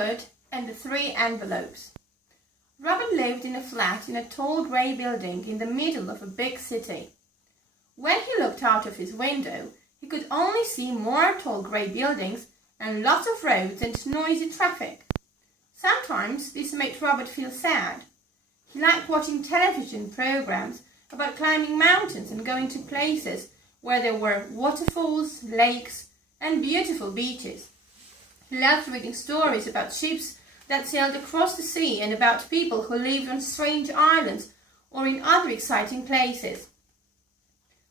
Robert and the Three Envelopes. Robert lived in a flat in a tall grey building in the middle of a big city. When he looked out of his window, he could only see more tall grey buildings and lots of roads and noisy traffic. Sometimes this made Robert feel sad. He liked watching television programs about climbing mountains and going to places where there were waterfalls, lakes, and beautiful beaches. He loved reading stories about ships that sailed across the sea and about people who lived on strange islands or in other exciting places.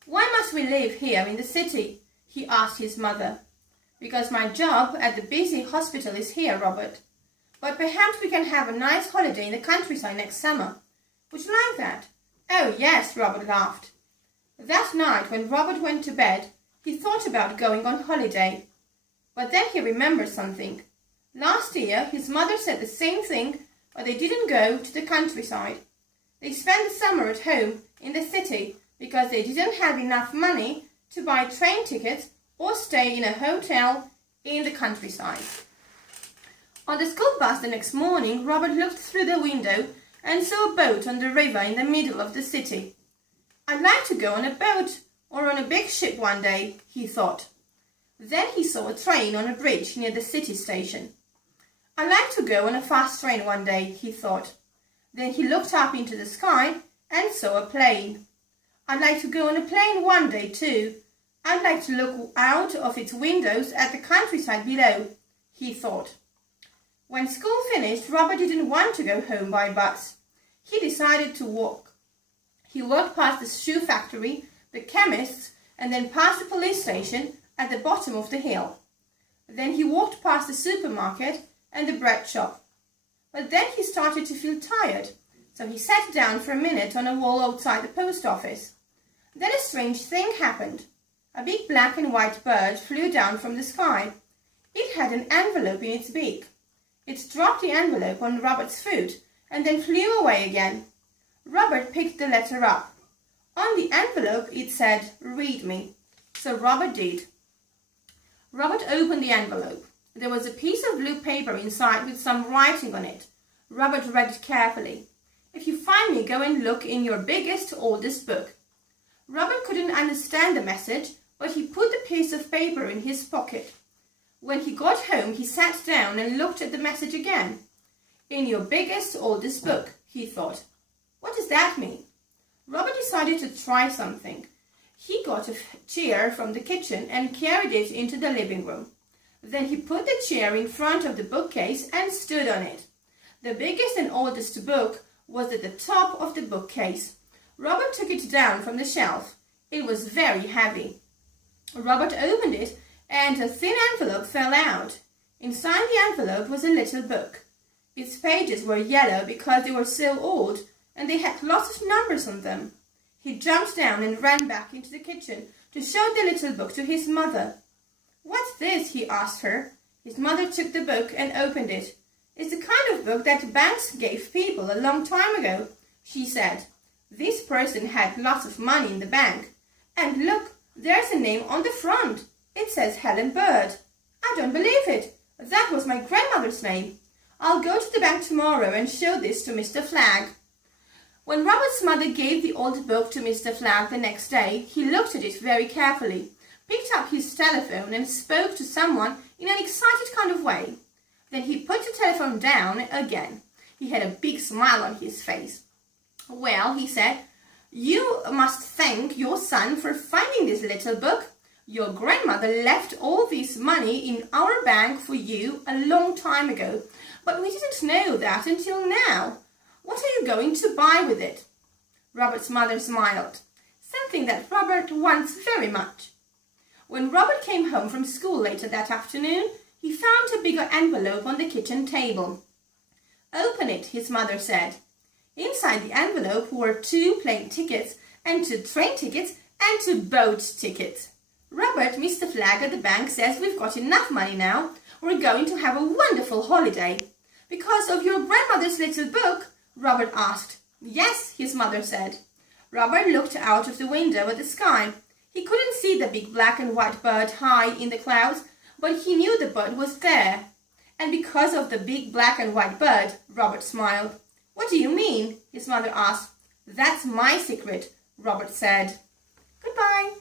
"Why must we live here in the city?" he asked his mother. "Because my job at the busy hospital is here, Robert. But perhaps we can have a nice holiday in the countryside next summer. Would you like that?" "Oh, yes," Robert laughed. That night, when Robert went to bed, he thought about going on holiday. But then he remembered something. Last year, his mother said the same thing, but they didn't go to the countryside. They spent the summer at home in the city because they didn't have enough money to buy train tickets or stay in a hotel in the countryside. On the school bus the next morning, Robert looked through the window and saw a boat on the river in the middle of the city. "I'd like to go on a boat or on a big ship one day," he thought. Then he saw a train on a bridge near the city station. "I'd like to go on a fast train one day," he thought. Then he looked up into the sky and saw a plane. "I'd like to go on a plane one day too. I'd like to look out of its windows at the countryside below," he thought. When school finished, Robert didn't want to go home by bus. He decided to walk. He walked past the shoe factory, the chemist's, and then past the police station at the bottom of the hill. Then he walked past the supermarket and the bread shop. But then he started to feel tired, so he sat down for a minute on a wall outside the post office. Then a strange thing happened. A big black and white bird flew down from the sky. It had an envelope in its beak. It dropped the envelope on Robert's foot and then flew away again. Robert picked the letter up. On the envelope it said, "Read me." So Robert did. Robert opened the envelope. There was a piece of blue paper inside with some writing on it. Robert read it carefully. "If you find me, go and look in your biggest, oldest book." Robert couldn't understand the message, but he put the piece of paper in his pocket. When he got home, he sat down and looked at the message again. "In your biggest, oldest book," he thought. What does that mean? Robert decided to try something. He got a chair from the kitchen and carried it into the living room. Then he put the chair in front of the bookcase and stood on it. The biggest and oldest book was at the top of the bookcase. Robert took it down from the shelf. It was very heavy. Robert opened it and a thin envelope fell out. Inside the envelope was a little book. Its pages were yellow because they were so old and they had lots of numbers on them. He jumped down and ran back into the kitchen to show the little book to his mother. "What's this?" he asked her. His mother took the book and opened it. "It's the kind of book that banks gave people a long time ago," she said. "This person had lots of money in the bank. And look, there's a name on the front. It says Helen Bird. I don't believe it. That was my grandmother's name. I'll go to the bank tomorrow and show this to Mr. Flagg." When Robert's mother gave the old book to Mr. Flagg the next day, he looked at it very carefully, picked up his telephone and spoke to someone in an excited kind of way. Then he put the telephone down again. He had a big smile on his face. "Well," he said, "you must thank your son for finding this little book. Your grandmother left all this money in our bank for you a long time ago, but we didn't know that until now. What are you going to buy with it?" Robert's mother smiled. "Something that Robert wants very much." When Robert came home from school later that afternoon, he found a bigger envelope on the kitchen table. "Open it," his mother said. Inside the envelope were 2 plane tickets and 2 train tickets and 2 boat tickets. "Robert, Mr. Flagg at the bank says we've got enough money now. We're going to have a wonderful holiday." "Because of your grandmother's little book?" Robert asked. "Yes," his mother said. Robert looked out of the window at the sky. He couldn't see the big black and white bird high in the clouds, but he knew the bird was there. And because of the big black and white bird, Robert smiled. What do you mean? His mother asked. That's my secret, Robert said. Goodbye.